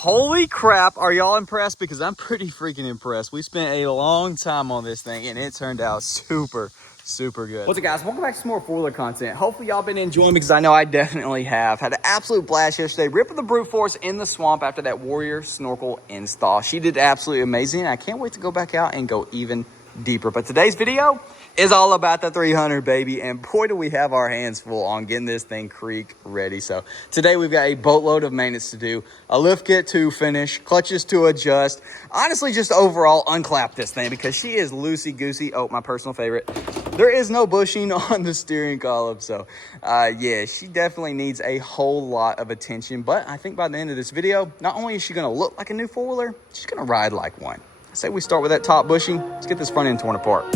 Holy crap, are y'all impressed? Because I'm pretty freaking impressed. We spent a long time on this thing and it turned out super good. What's up, guys? Welcome back to some more four-wheeler content. Hopefully y'all been enjoying, because I know I definitely have. Had an absolute blast yesterday, ripping the brute force in the swamp after that Warrior snorkel install. She did absolutely amazing. I can't wait to go back out and go even deeper. But today's video is all about the 300, baby, and boy do we have our hands full on getting this thing creek ready. So today we've got a boatload of maintenance to do, a lift kit to finish, clutches to adjust, honestly just overall unclap this thing because she is loosey goosey. Oh, my personal favorite, there is no bushing on the steering column. So yeah, she definitely needs a whole lot of attention. But I think by the end of this video, not only is she gonna look like a new four-wheeler, she's gonna ride like one. I say we start with that top bushing. Let's get this front end torn apart.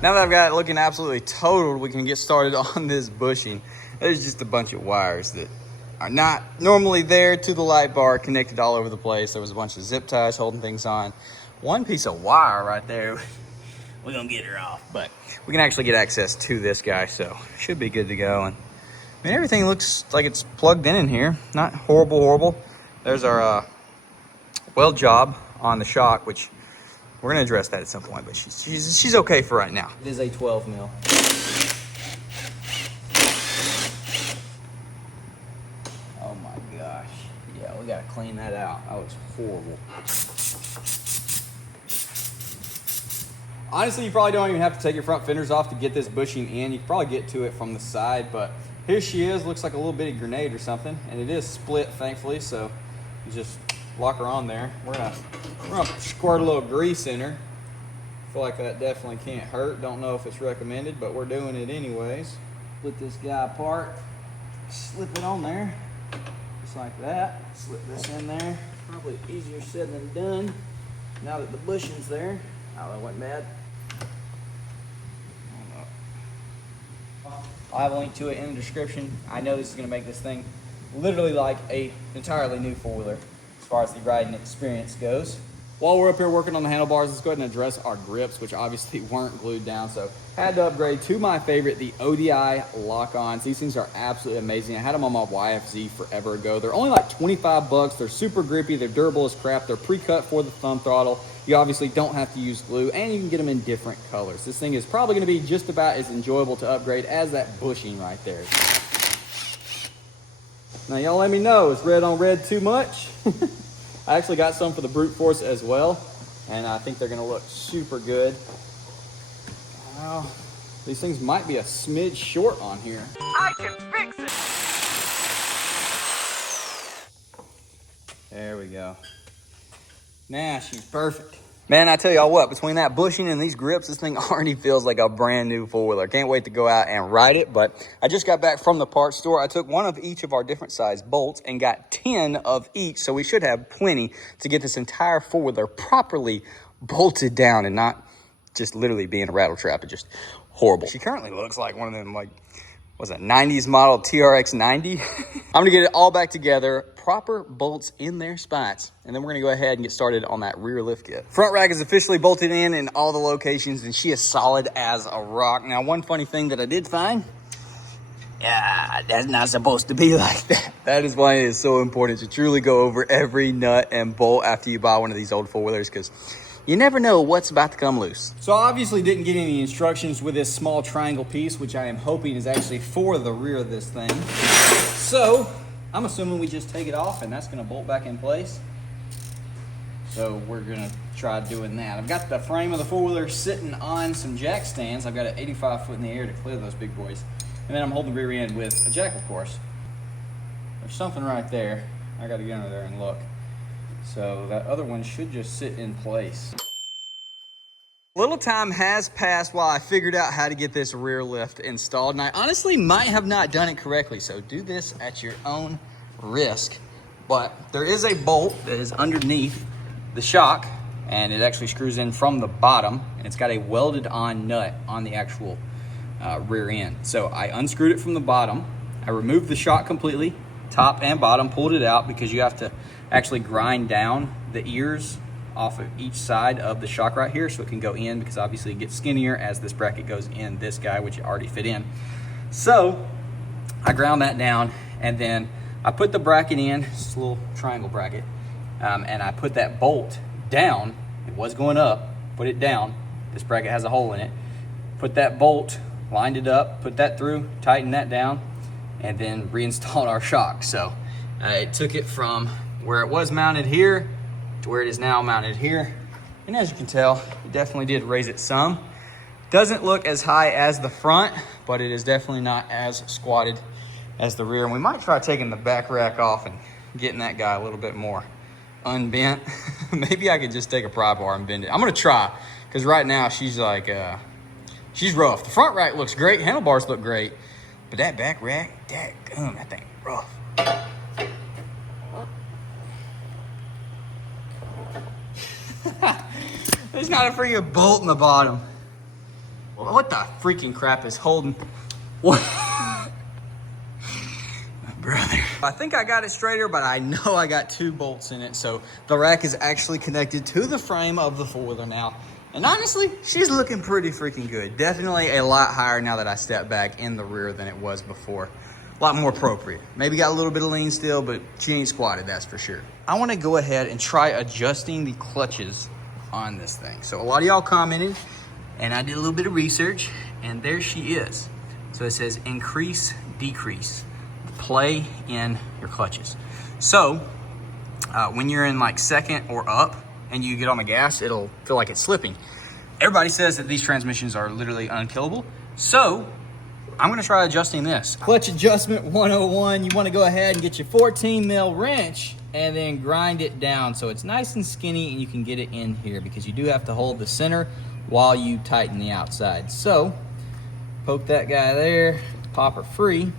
Now that I've got it looking absolutely totaled, we can get started on this bushing. There's just a bunch of wires that are not normally there to the light bar, connected all over the place. There was a bunch of zip ties holding things on. One piece of wire right there, we're gonna get her off, but we can actually get access to this guy, so should be good to go. And I mean, everything looks like it's plugged in here. Not horrible. There's our weld job on the shock, which we're gonna address that at some point, but she's okay for right now. It is a 12 mil. Oh my gosh. Yeah, we gotta clean that out. That was horrible. Honestly, you probably don't even have to take your front fenders off to get this bushing in. You can probably get to it from the side, but here she is. Looks like a little bitty grenade or something, and it is split, thankfully, so you just lock her on there. We're gonna squirt a little grease in her. Feel like that definitely can't hurt. Don't know if it's recommended, but we're doing it anyways. Split this guy apart, slip it on there, just like that. Slip this in there. Probably easier said than done. Now that the bushing's there. Oh, that wasn't bad. I'll have a link to it in the description. I know this is gonna make this thing literally like a entirely new four-wheeler as far as the riding experience goes. While we're up here working on the handlebars, let's go ahead and address our grips, which obviously weren't glued down. So had to upgrade to my favorite, the ODI lock-ons. These things are absolutely amazing. I had them on my YFZ forever ago. They're only like 25 bucks. They're super grippy. They're durable as crap. They're pre-cut for the thumb throttle. You obviously don't have to use glue, and you can get them in different colors. This thing is probably gonna be just about as enjoyable to upgrade as that bushing right there. Now y'all let me know, is red on red too much? I actually got some for the brute force as well, and I think they're gonna look super good. Well, these things might be a smidge short on here. I can fix it! There we go. Now she's perfect. Man, I tell y'all what, between that bushing and these grips, this thing already feels like a brand new four-wheeler. Can't wait to go out and ride it, but I just got back from the parts store. I took one of each of our different size bolts and got 10 of each, so we should have plenty to get this entire four-wheeler properly bolted down and not just literally being a rattle trap. It's just horrible. She currently looks like one of them, like, what's that, 90s model TRX 90? I'm gonna get it all back together, proper bolts in their spots, and then we're gonna go ahead and get started on that rear lift kit. Front rack is officially bolted in all the locations, and she is solid as a rock. Now, one funny thing that I did find, that's not supposed to be like that. That is why it is so important to truly go over every nut and bolt after you buy one of these old four-wheelers, because you never know what's about to come loose. So I obviously didn't get any instructions with this small triangle piece, which I am hoping is actually for the rear of this thing. So I'm assuming we just take it off and that's gonna bolt back in place. So we're gonna try doing that. I've got the frame of the four-wheeler sitting on some jack stands. I've got it 85 foot in the air to clear those big boys. And then I'm holding the rear end with a jack, of course. There's something right there. I gotta get under there and look. So that other one should just sit in place. Little time has passed while I figured out how to get this rear lift installed, and I honestly might have not done it correctly, so do this at your own risk. But there is a bolt that is underneath the shock, and it actually screws in from the bottom, and it's got a welded on nut on the actual rear end. So I unscrewed it from the bottom. I removed the shock completely, top and bottom, pulled it out because you have to actually grind down the ears off of each side of the shock right here so it can go in, because obviously it gets skinnier as this bracket goes in this guy, which it already fit in. So I ground that down, and then I put the bracket in, it's a little triangle bracket, and I put that bolt down. It was going up, put it down. This bracket has a hole in it. Put that bolt, lined it up, put that through, tightened that down, and then reinstalled our shock. So it took it from where it was mounted here to where it is now mounted here. And as you can tell, it definitely did raise it some. Doesn't look as high as the front, but it is definitely not as squatted as the rear. And we might try taking the back rack off and getting that guy a little bit more unbent. Maybe I could just take a pry bar and bend it. I'm gonna try, because right now she's like, she's rough. The front rack looks great, handlebars look great, but that back rack, dadgum, that thing rough. There's not a freaking bolt in the bottom. What the freaking crap is holding? What? My brother. I think I got it straighter, but I know I got 2 bolts in it. So the rack is actually connected to the frame of the 4-wheeler now. And honestly, she's looking pretty freaking good. Definitely a lot higher now that I step back in the rear than it was before. A lot more appropriate. Maybe got a little bit of lean still, but she ain't squatted, that's for sure. I want to go ahead and try adjusting the clutches on this thing. So a lot of y'all commented, and I did a little bit of research, and there she is. So it says increase, decrease, play in your clutches. So when you're in like second or up and you get on the gas, it'll feel like it's slipping. Everybody says that these transmissions are literally unkillable. So I'm gonna try adjusting this. Clutch adjustment 101, you wanna go ahead and get your 14 mil wrench and then grind it down so it's nice and skinny and you can get it in here, because you do have to hold the center while you tighten the outside. So poke that guy there, pop her free,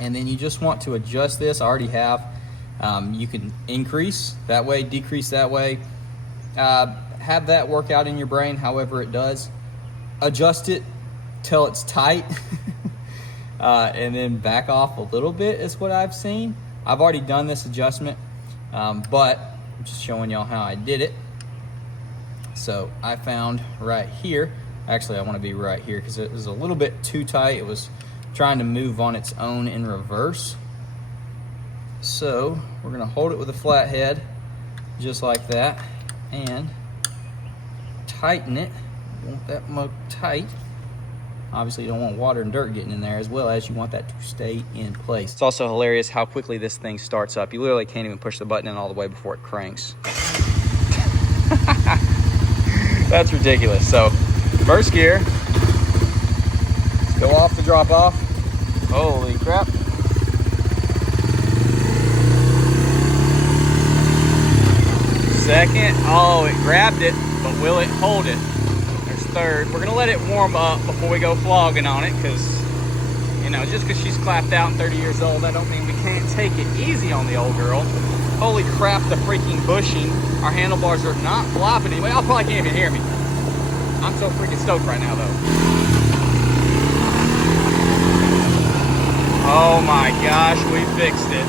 and then you just want to adjust this. I already have. You can increase that way, decrease that way. Have that work out in your brain however it does. Adjust it till it's tight and then back off a little bit is what I've seen. I've already done this adjustment, but I'm just showing y'all how I did it. So I found right here, actually I want to be right here because it was a little bit too tight. It was trying to move on its own in reverse. So we're gonna hold it with a flat head just like that and tighten it. You want that mug tight. Obviously you don't want water and dirt getting in there, as well as you want that to stay in place. It's also hilarious how quickly this thing starts up. You literally can't even push the button in all the way before it cranks. That's ridiculous. So first gear, let's go off the drop off. Holy crap. Second, oh, it grabbed it, but will it hold it? There's third. We're gonna let it warm up before we go flogging on it, because, you know, just because she's clapped out and 30 years old, that don't mean we can't take it easy on the old girl. Holy crap, the freaking bushing. Our handlebars are not flopping anyway. Y'all probably can't even hear me. I'm so freaking stoked right now, though. Oh my gosh, we fixed it.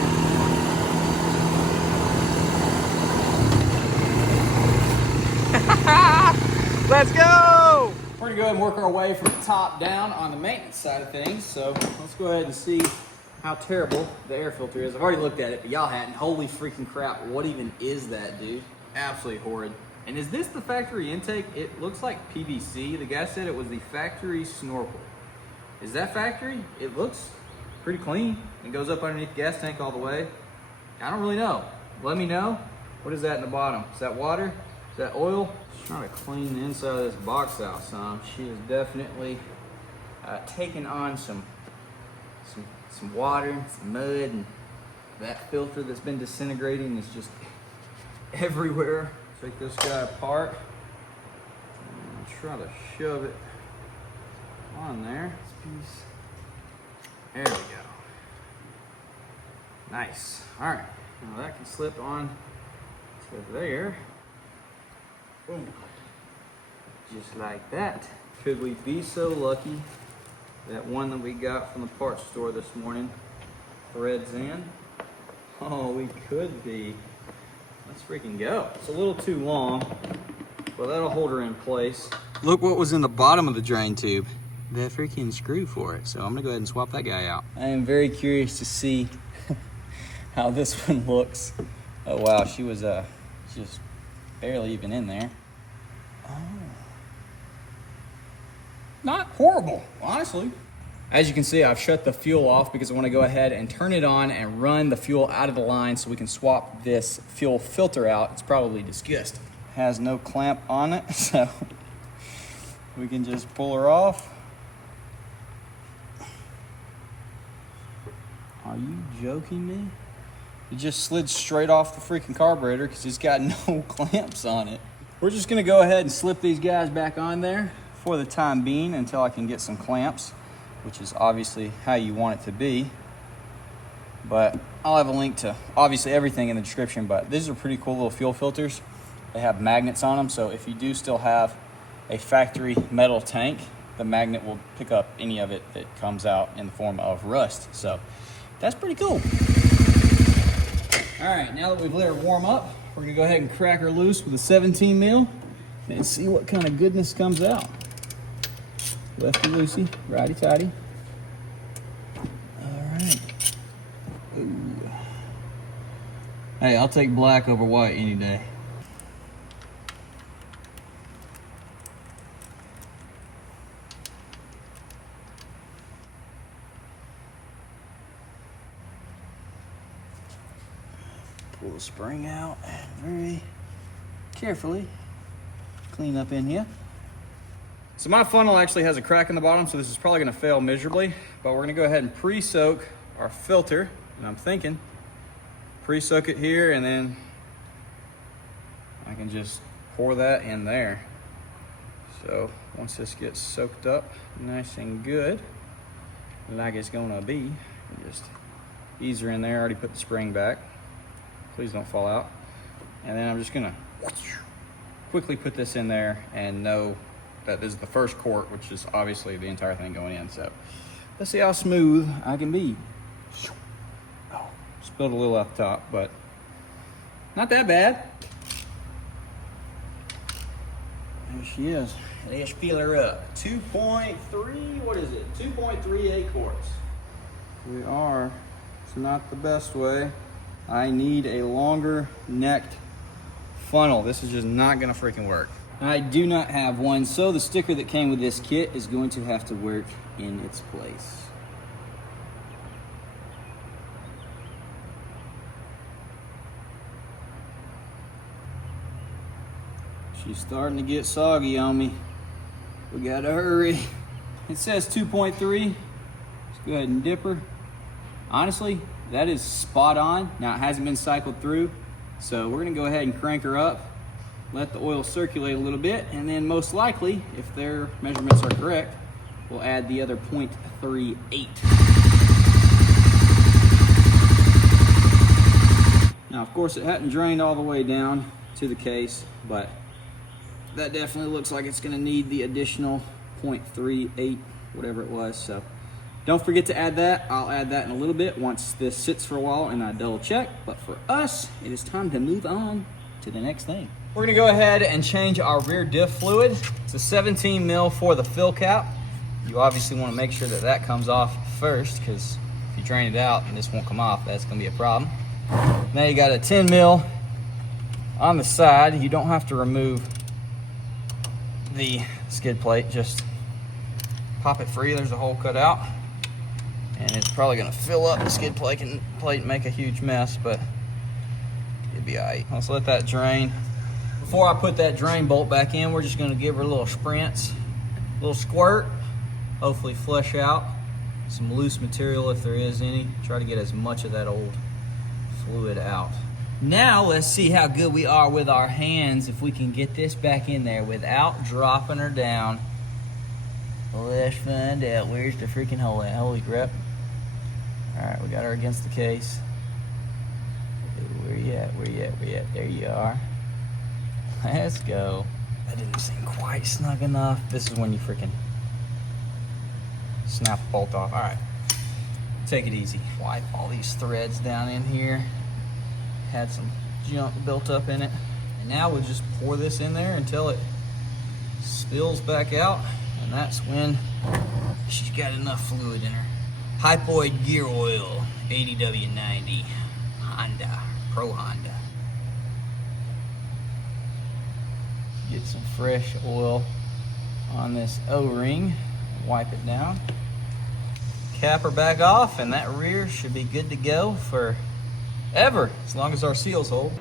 Let's go! We're gonna go ahead and work our way from the top down on the maintenance side of things. So let's go ahead and see how terrible the air filter is. I've already looked at it, but y'all hadn't. Holy freaking crap, what even is that, dude? Absolutely horrid. And is this the factory intake? It looks like PVC. The guy said it was the factory snorkel. Is that factory? It looks pretty clean. It goes up underneath the gas tank all the way. I don't really know. Let me know. What is that in the bottom? Is that water? Is that oil? Just trying to clean the inside of this box out some. She is definitely taking on some water, some mud, and that filter that's been disintegrating is just everywhere. Take this guy apart and try to shove it on there. This piece. There we go. Nice. All right. Now that can slip on to there. Boom. Just like that. Could we be so lucky that one that we got from the parts store this morning threads in? Oh, we could be. Let's freaking go. It's a little too long, but that'll hold her in place. Look what was in the bottom of the drain tube. That freaking screw for it. So I'm gonna go ahead and swap that guy out. I am very curious to see how this one looks. Oh wow, she was just barely even in there. Oh. Not horrible, honestly. As you can see, I've shut the fuel off because I want to go ahead and turn it on and run the fuel out of the line so we can swap this fuel filter out. It's probably disgusting. Has no clamp on it, so we can just pull her off. Are you joking me? It just slid straight off the freaking carburetor because it's got no clamps on it. We're just gonna go ahead and slip these guys back on there for the time being until I can get some clamps, which is obviously how you want it to be. But I'll have a link to obviously everything in the description, but these are pretty cool little fuel filters. They have magnets on them, so if you do still have a factory metal tank, the magnet will pick up any of it that comes out in the form of rust. So that's pretty cool. All right, now that we've let her warm up, we're gonna go ahead and crack her loose with a 17 mil and see what kind of goodness comes out. Lefty loosey, righty tighty. All right. Ooh. Hey, I'll take black over white any day. Pull the spring out very carefully. Clean up in here. So my funnel actually has a crack in the bottom, so this is probably gonna fail miserably, but we're gonna go ahead and pre-soak our filter, and I'm thinking pre-soak it here, and then I can just pour that in there. So once this gets soaked up nice and good, like it's gonna be, just ease her in there. I already put the spring back. Please don't fall out. And then I'm just gonna quickly put this in there and know that this is the first quart, which is obviously the entire thing going in. So let's see how smooth I can be. Oh, spilled a little off the top, but not that bad. There she is. Let's fill her up. 2.3, what is it? 2.38 quarts. We are. It's not the best way. I need a longer necked funnel. This is just not gonna freaking work. I do not have one, so the sticker that came with this kit is going to have to work in its place. She's starting to get soggy on me. We gotta hurry. It says 2.3. Let's go ahead and dip her. Honestly, that is spot on. Now it hasn't been cycled through, so we're gonna go ahead and crank her up, let the oil circulate a little bit, and then most likely, if their measurements are correct, we'll add the other 0.38. Now, of course, it hadn't drained all the way down to the case, but that definitely looks like it's gonna need the additional 0.38, whatever it was. So don't forget to add that. I'll add that in a little bit once this sits for a while and I double check. But for us, it is time to move on to the next thing. We're gonna go ahead and change our rear diff fluid. It's a 17 mil for the fill cap. You obviously wanna make sure that that comes off first, because if you drain it out and this won't come off, that's gonna be a problem. Now you got a 10 mil on the side. You don't have to remove the skid plate, just pop it free. There's a hole cut out, and it's probably gonna fill up the skid plate and make a huge mess, but it'll be all right. Let's let that drain. Before I put that drain bolt back in, we're just gonna give her a little sprints, a little squirt, hopefully flush out some loose material if there is any. Try to get as much of that old fluid out. Now let's see how good we are with our hands, if we can get this back in there without dropping her down. Let's find out. Where's the freaking hole at? Holy crap. All right, we got her against the case. Where you at? Where you at? Where you at? There you are. Let's go. That didn't seem quite snug enough. This is when you freaking snap the bolt off. All right, take it easy. Wipe all these threads down in here. Had some junk built up in it. And now we'll just pour this in there until it spills back out, and that's when she's got enough fluid in her. Hypoid gear oil, 80W90, Honda, Pro Honda. Get some fresh oil on this O-ring, wipe it down. Cap her back off, and that rear should be good to go for ever, as long as our seals hold.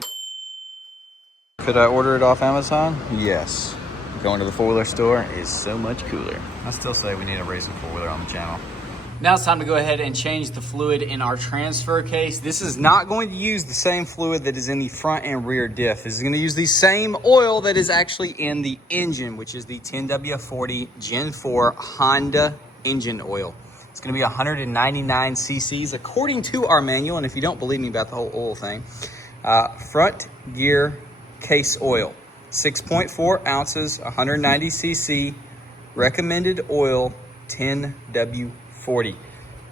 Could I order it off Amazon? Yes. Going to the four-wheeler store is so much cooler. I still say we need a racing four-wheeler on the channel. Now it's time to go ahead and change the fluid in our transfer case. This is not going to use the same fluid that is in the front and rear diff. This is going to use the same oil that is actually in the engine, which is the 10W40 Gen 4 Honda engine oil. It's going to be 199 cc's according to our manual. And if you don't believe me about the whole oil thing, front gear case oil, 6.4 ounces, 190 cc, recommended oil, 10W40.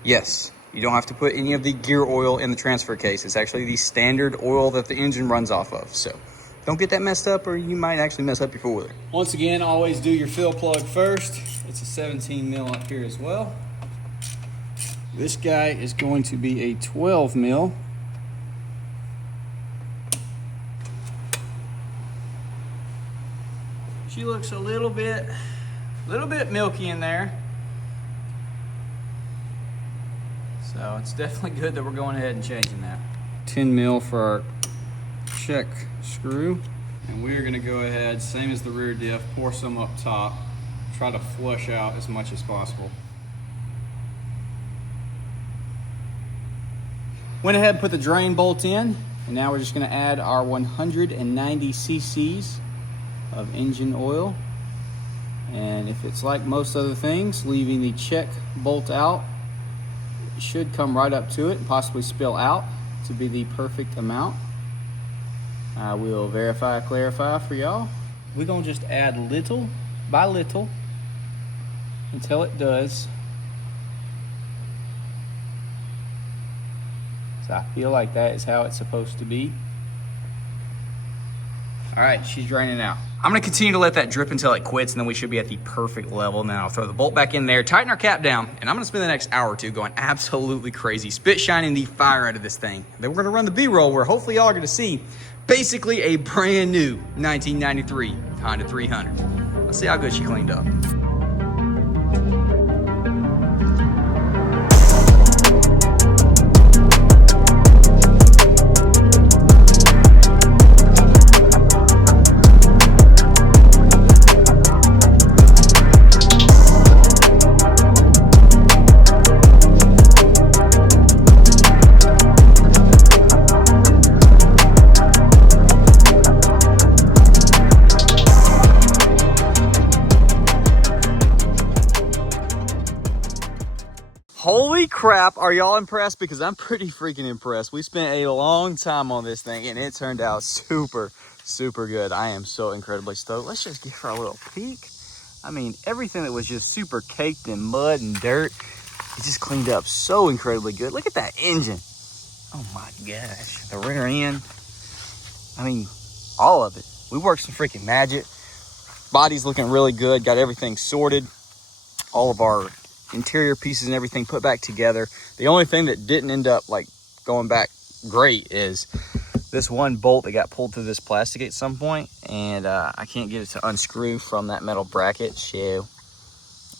Yes, you don't have to put any of the gear oil in the transfer case. It's actually the standard oil that the engine runs off of. So don't get that messed up, or you might actually mess up your four-wheeler. Once again, always do your fill plug first. It's a 17 mil up here as well. This guy is going to be a 12 mil. She looks a little bit milky in there. So it's definitely good that we're going ahead and changing that. 10 mil for our check screw. And we're gonna go ahead, same as the rear diff, pour some up top. Try to flush out as much as possible. Went ahead and put the drain bolt in. And now we're just gonna add our 190 cc's of engine oil. And if it's like most other things, leaving the check bolt out, it should come right up to it and possibly spill out to be the perfect amount. I will verify, clarify for y'all. We're gonna just add little by little until it does. So I feel like that is how it's supposed to be. All right, she's draining out. I'm gonna continue to let that drip until it quits, and then we should be at the perfect level. And then I'll throw the bolt back in there, tighten our cap down, and I'm gonna spend the next hour or two going absolutely crazy, spit shining the fire out of this thing. Then we're gonna run the B-roll where hopefully y'all are gonna see basically a brand new 1993 Honda 300. Let's see how good she cleaned up. Holy crap, are y'all impressed? Because I'm pretty freaking impressed. We spent a long time on this thing and it turned out super, super good. I am so incredibly stoked. Let's just give her a little peek. I mean, everything that was just super caked in mud and dirt, it just cleaned up so incredibly good. Look at that engine. Oh my gosh. The rear end. I mean, all of it. We worked some freaking magic. Body's looking really good. Got everything sorted. All of our interior pieces and everything put back together. The only thing that didn't end up like going back great is this one bolt that got pulled through this plastic at some point, and I can't get it to unscrew from that metal bracket, so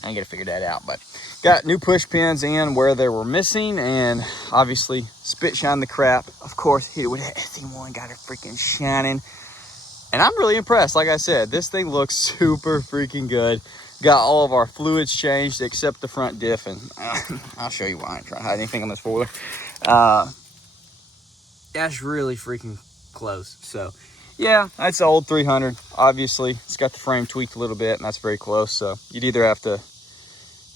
I ain't gonna figure that out. But got new push pins in where they were missing, and obviously spit shine the crap. Of course, hit it with that SE1, got it freaking shining, and I'm really impressed. Like I said, this thing looks super freaking good. Got all of our fluids changed except the front diff, and I'll show you why. I ain't trying to hide anything on this four-wheeler. That's really freaking close. So, yeah, that's the old 300. Obviously, it's got the frame tweaked a little bit, and that's very close. So, you'd either have to,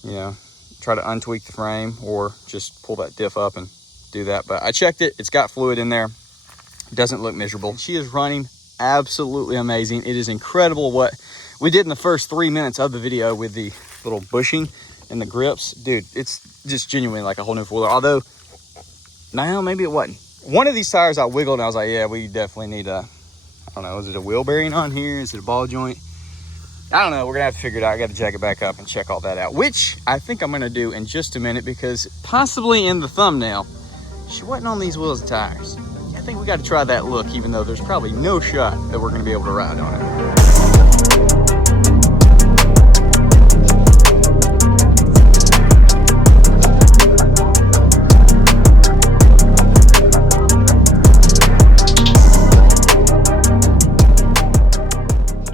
you know, try to untweak the frame or just pull that diff up and do that. But I checked it. It's got fluid in there. It doesn't look miserable. She is running absolutely amazing. It is incredible what we did in the first 3 minutes of the video with the little bushing and the grips. Dude, it's just genuinely like a whole new four-wheeler. Although, no, maybe it wasn't. One of these tires I wiggled and I was like, yeah, we definitely need a, I don't know, is it a wheel bearing on here? Is it a ball joint? I don't know. We're gonna have to figure it out. I got to jack it back up and check all that out, which I think I'm gonna do in just a minute, because possibly in the thumbnail, she wasn't on these wheels and tires. I think we got to try that look, even though there's probably no shot that we're gonna be able to ride on it.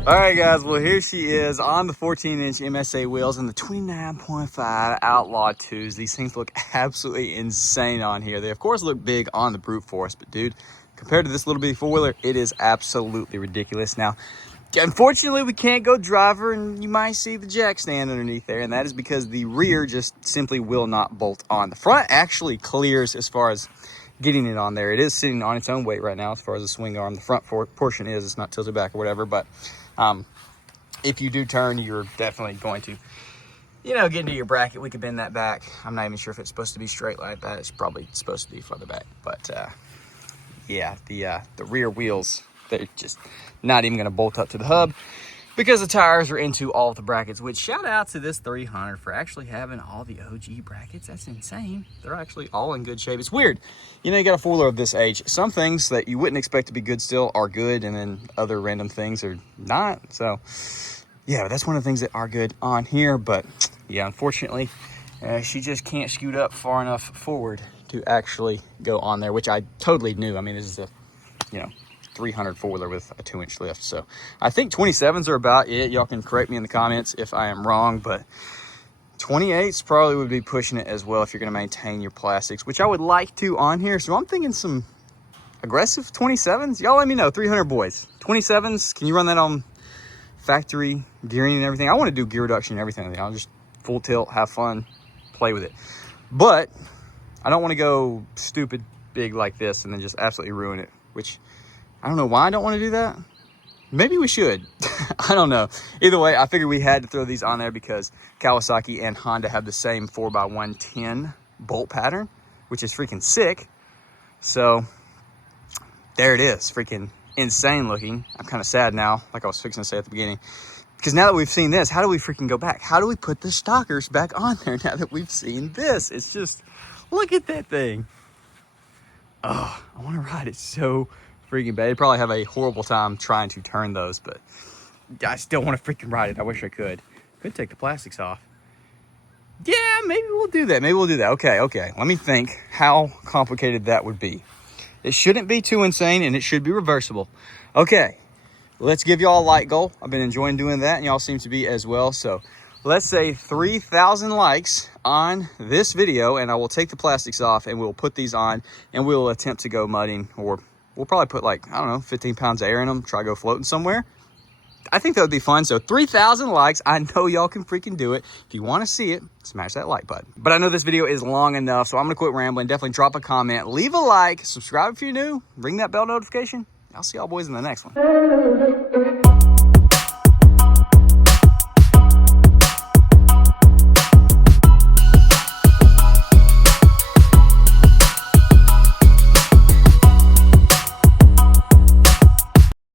All right, guys, well, here she is on the 14-inch MSA wheels and the 29.5 Outlaw 2s. These things look absolutely insane on here. They, of course, look big on the brute force, but, dude, compared to this little bitty four-wheeler, it is absolutely ridiculous. Now, unfortunately, we can't go driver, and you might see the jack stand underneath there, and that is because the rear just simply will not bolt on. The front actually clears as far as getting it on there. It is sitting on its own weight right now as far as the swing arm. The front portion is, it's not tilted back or whatever, but if you do turn, you're definitely going to, you know, get into your bracket. We could bend that back. I'm not even sure if it's supposed to be straight like that. It's probably supposed to be further back, but yeah, the rear wheels, they're just not even going to bolt up to the hub because the tires are into all of the brackets, which shout out to this 300 for actually having all the OG brackets. That's insane. They're actually all in good shape. It's weird. You know, you got a four-wheeler of this age. Some things that you wouldn't expect to be good still are good, and then other random things are not. So, yeah, that's one of the things that are good on here. But, yeah, unfortunately, she just can't scoot up far enough forward to actually go on there, which I totally knew. I mean, this is a, you know, 300 four-wheeler with a 2-inch lift. So I think 27s are about it. Y'all can correct me in the comments if I am wrong, but 28s probably would be pushing it as well if you're going to maintain your plastics, which I would like to on here. So I'm thinking some aggressive 27s. Y'all let me know. 300 boys. 27s, can you run that on factory gearing and everything? I want to do gear reduction and everything. I'll just full tilt, have fun, play with it. But I don't want to go stupid big like this and then just absolutely ruin it, which I don't know why I don't want to do that. Maybe we should. I don't know. Either way, I figured we had to throw these on there because Kawasaki and Honda have the same 4x110 bolt pattern, which is freaking sick. So there it is. Freaking insane looking. I'm kind of sad now, like I was fixing to say at the beginning. Because now that we've seen this, how do we freaking go back? How do we put the stalkers back on there now that we've seen this? It's just, look at that thing. Oh, I want to ride it so freaking bad. I'd probably have a horrible time trying to turn those, but I still want to freaking ride it. I wish I could. Could take the plastics off. Yeah, maybe we'll do that. Maybe we'll do that. Okay. Let me think how complicated that would be. It shouldn't be too insane, and it should be reversible. Okay, let's give y'all a like goal. I've been enjoying doing that, and y'all seem to be as well. So let's say 3,000 likes on this video, and I will take the plastics off, and we'll put these on, and we'll attempt to go mudding, or we'll probably put like, I don't know, 15 pounds of air in them, try to go floating somewhere. I think that would be fun. So 3,000 likes. I know y'all can freaking do it. If you want to see it, smash that like button. But I know this video is long enough, so I'm going to quit rambling. Definitely drop a comment, leave a like, subscribe if you're new, ring that bell notification. I'll see y'all boys in the next one.